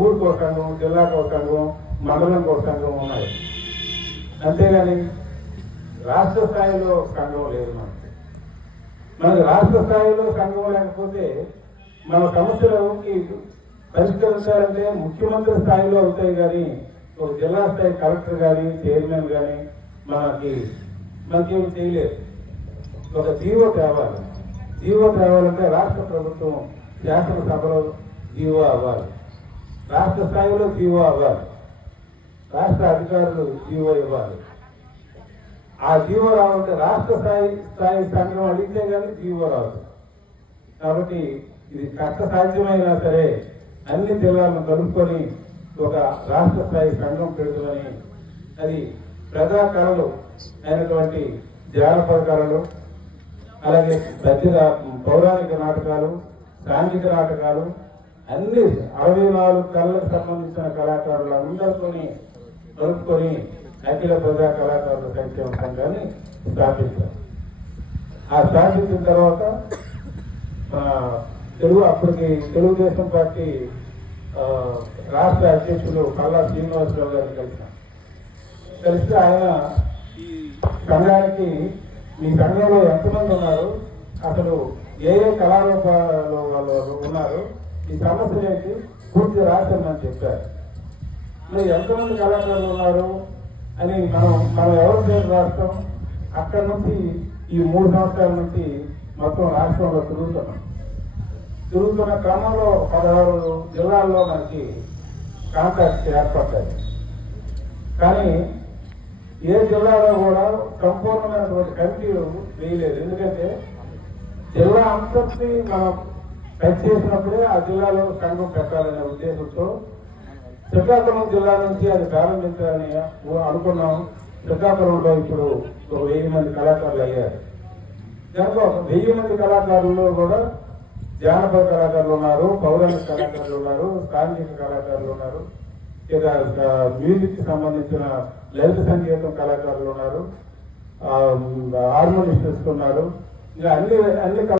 ఊరికో సంఘం, జిల్లాకో సంఘం, మండలంకో సంఘం ఉన్నాయి. అంతేగాని రాష్ట్ర స్థాయిలో సంఘం లేదు. మనకి రాష్ట్ర స్థాయిలో సంఘం లేకపోతే మన సమస్యలకి పరిష్కరించాలంటే ముఖ్యమంత్రి స్థాయిలో అవుతాయి, కానీ ఒక జిల్లా స్థాయి కలెక్టర్ కానీ చైర్మన్ కానీ మనకేమి చేయలేదు. ఒక జీవో తేవాలి. జీవో తేవాలంటే రాష్ట్ర ప్రభుత్వం శాసనసభలో జీవో అవ్వాలి, రాష్ట్ర స్థాయిలో జీవో అవ్వాలి, రాష్ట్ర అధికారులు జీవో ఇవ్వాలి. ఆ జీవో రావాలంటే రాష్ట్ర స్థాయి సంఘం అడిగితే కానీ జీవో రాదు. కాబట్టి ఇది కష్ట సాధ్యమైనా సరే అన్ని జిల్లాలను కలుపుకొని ఒక రాష్ట్ర స్థాయి సంఘం పెడుతుందని, అది ప్రజా కళలు అయినటువంటి జానపద కళలు, అలాగే పౌరాణిక నాటకాలు, సాంఘిక నాటకాలు, అన్ని 64 కళలకు సంబంధించిన కళాకారులు అందరితో కలుపుకొని అఖిల ప్రజా కళాకారుల సంక్షేమ సంఘాన్ని స్థాపించారు. ఆ స్థాపించిన తర్వాత అప్పటికి తెలుగుదేశం పార్టీ రాష్ట్ర అధ్యక్షులు కల్లా శ్రీనివాసరావు గారిని కలిస్తే ఆయన ఈ సంఘానికి మీ సంఘంలో ఎంతమంది ఉన్నారు, అసలు ఏ కళారూపాలు వాళ్ళు ఉన్నారు, ఈ సమస్య ఏంటి పూర్తిగా రాశామని చెప్పారు. మరి ఎంతమంది కళాకారులు ఉన్నారు అని మనం ఎవరి పేరు రాస్తాం. అక్కడి నుంచి ఈ 3 సంవత్సరాల నుంచి మొత్తం రాష్ట్రంలో తిరుగుతున్న క్రమంలో 16 జిల్లాల్లో మనకి కాంట్రాక్ట్స్ ఏర్పడ్డాయి. కానీ ఏ జిల్లాలో కూడా సంపూర్ణమైనటువంటి కమిటీలు వేయలేదు. ఎందుకంటే జిల్లా అంతటి మనం టచ్ చేసినప్పుడే ఆ జిల్లాలో సంఘం పెట్టాలనే ఉద్దేశంతో శ్రీకాకుళం జిల్లా నుంచి అది ప్రారంభించాలని అనుకున్నాం. శ్రీకాకుళంలో ఇప్పుడు 1000 మంది కళాకారులు అయ్యారు. దాంట్లో 1000 మంది కళాకారుల్లో కూడా జానపద కళాకారులు ఉన్నారు, పౌరాణిక కళాకారులు ఉన్నారు, సాంఘిక కళాకారులు ఉన్నారు, ఇక మ్యూజిక్ కి సంబంధించిన లలిత సంగీతం కళాకారులు ఉన్నారు, హార్మోనిస్టులు ఉన్నారు. ఇంకా అన్ని